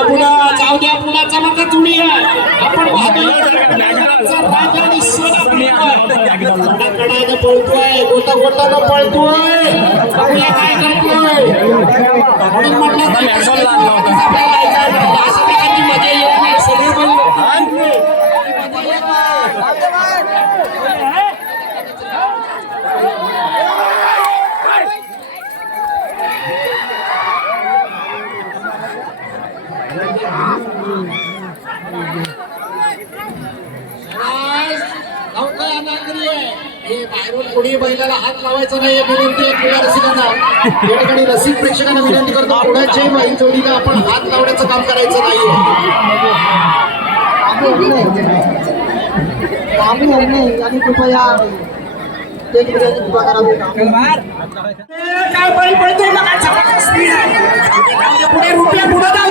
द्या पुन्हा जाऊ द्या पुन्हा चला तर जुळीया आपण कडायनं पळतोय गोटा पळतोय कोणी बैलाला हात लावायचा नाही विनंती रसिक प्रेक्षकांना विनंती करतो कोणाच्याही बैल जोडीला आपण हात लावण्याचं काम करायचं नाही आम्ही नाही आणि कृपया काय बळी पडतोय पुढे रुपया पुढे जाऊ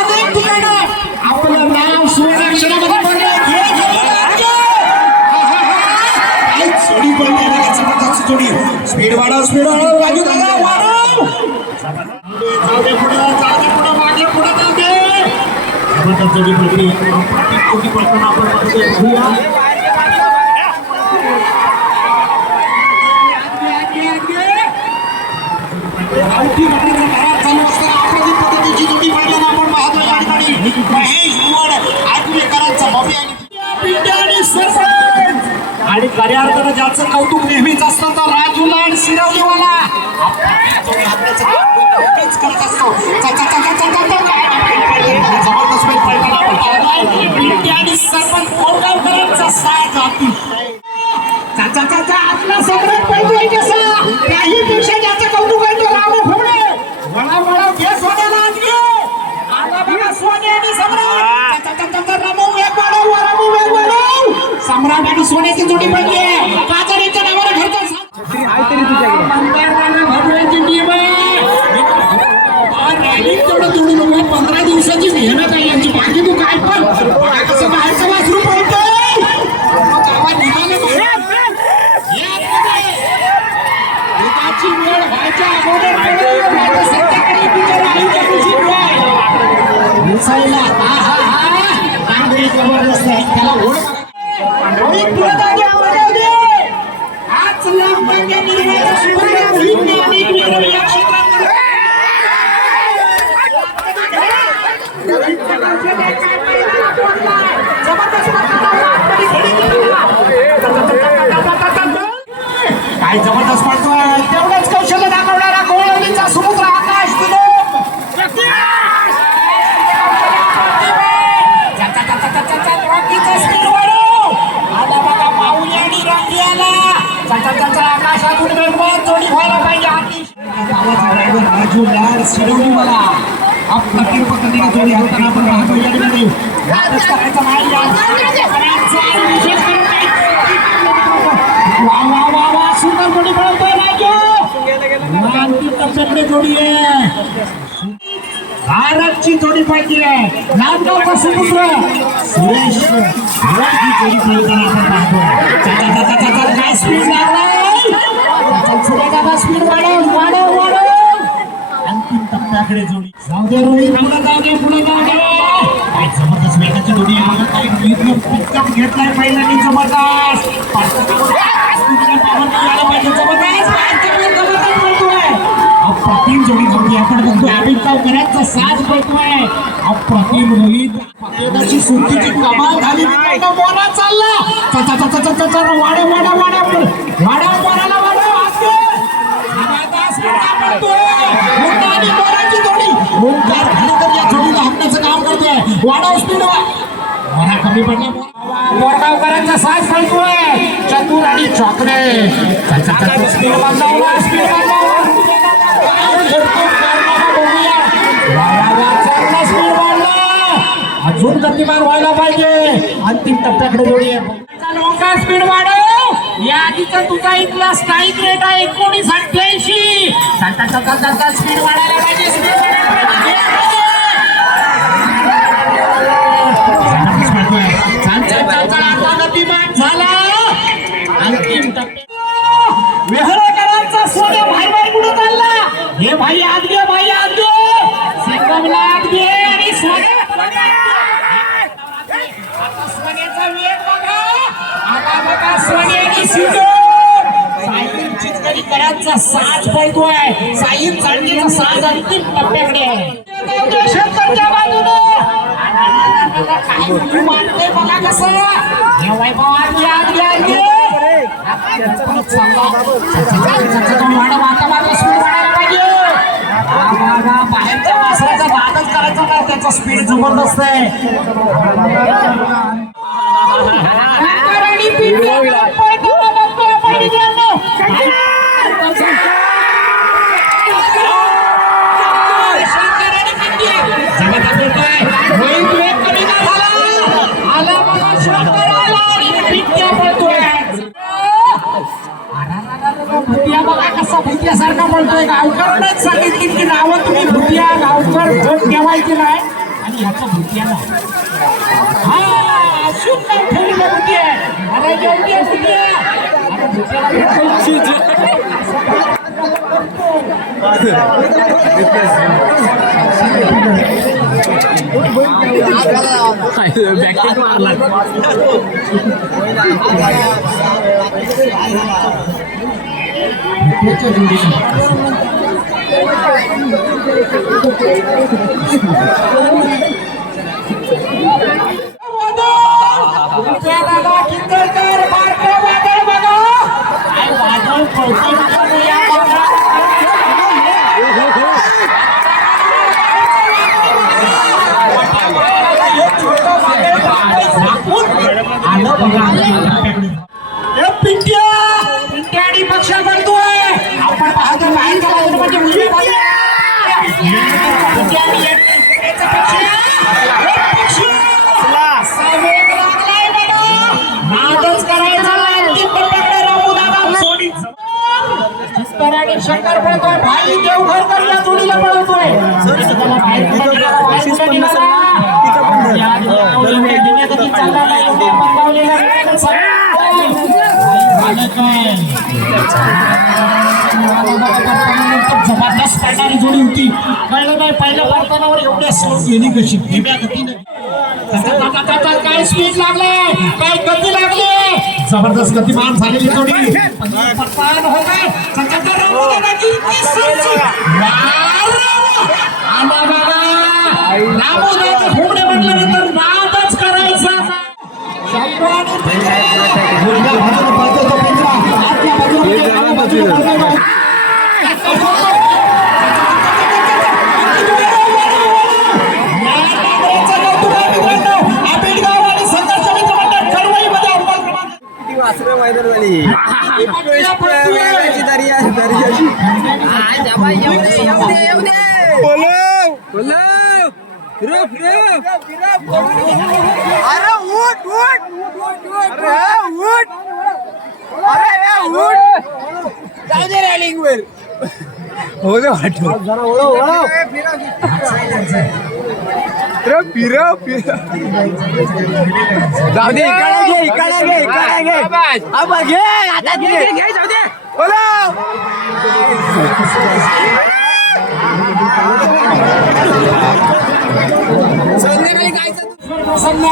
प्रकारची जी प्रक्रिया आहे. प्रत्येक आपण घेऊया आणि खऱ्या अर्थानं ज्याचं कौतुक नेहमीच असतं तर राजू लाड शिरवलीवाला. करत असतो. जबरदस्त आहे त्याला काय जबरदस्त आणि शिरवली मला आपली पकडली जोडी? हाताना आपण राहतो या ठिकाणी. वाटच टाकायचा नाही वा आहे. भारतची जोडी पाहिजे. नांदगावचा समुद्र सुरेश भारतची वाढव वाढव. अंतिम टप्प्याकडे जोडी जाऊ दे रोहित पुढे जाऊ दे पुढे जाऊ दे काय जबरदस्त वेगाची जोडी रीतनं पिकअप घेतलाय पहिल्यांदा जबरदस्त अप्रतिम जोडी जोडी आपण बघतोय अमित गावकऱ्यांचा साज पळतोय अप्रतिम रोहित सुट्टीची कमाल झाली मोरा चालला वाडा वाडा वाडा मोराला वाडा वाजते जबरदस्त मोरा पळतोय. मुंडा आणि मोराची जोडी ओंकार खानेकर या जोडीला हाकण्याचं काम करतोय. वाढव स्पीड मोरा कमी पडला बोरगावकरांचा साज पळतोय. चतुर आणि चॉकरे स्पीड बदलावला स्पीड करतो वाढला अजून गतिमान व्हायला पाहिजे. अंतिम टप्प्याकडे जोडी लोका स्पीड वाढव. या आधीचा तुझा इथला स्ट्राईक रेट आहे एकोणीस अठ्ठ्याऐंशी. स्पीड वाढायला पाहिजे. स्पीड वाढायला पाहिजे छान छान छान छान आता गतिमान झाला अंतिम टप्पे टप्प्याकडे आहे शेतकऱ्याच्या बाजूने! मुली कसं वैभव आत स्पीड वाढायला पाहिजे बाहेरच्या वासराचा करायचा नाही त्याचा स्पीड जबरदस्त आहे गावकर भोट ठेवायची नाही आणि ह्याचं भुतिया नाही हा असून नाव ठेवलेलं भुतिया अरे योग्य भुतिया अरे भुतियाला बॅकटेक मारला भुतियाच्या जोडीला शंकर पळतोय भाई देवघरकर या जोडीला पळवतोय? जबरदस्त पडणारी जोडी होती. कळलं नाही पहिल्या परतानावर एवढ्या स्लो गेली कशी? धीम्या गतीने काय स्पीड लागलाय काय गती लागली? जबरदस्त गतिमान झालेली जोडी. पहिलं परतान हो काय त्याचा तर रामोदाची ती सरची. वाव! आला बाबा रामोदाचं घोडे म्हटल्यानंतर नादच करायचा शंभर उजव्या बाजूने पळतो तो पिंजरा. आतल्या बाजूने डाव्या बाजूने पळतो. किती वासरं मैदान झाली वेगाची दर्या दर्याची बोलो बोलो अरे उठ उठ अरे उठ अरे फिरव फिरव जाऊ दे इकडे घे इकडे घे इकडे घे. बघ घे आता घे घे. जाऊ दे. बोला. संध्याकाळी काय प्रसन्न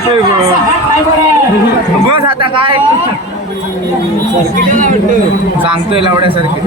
वाढतोय बस आता काय? सांगतोय लावड्या सर्किट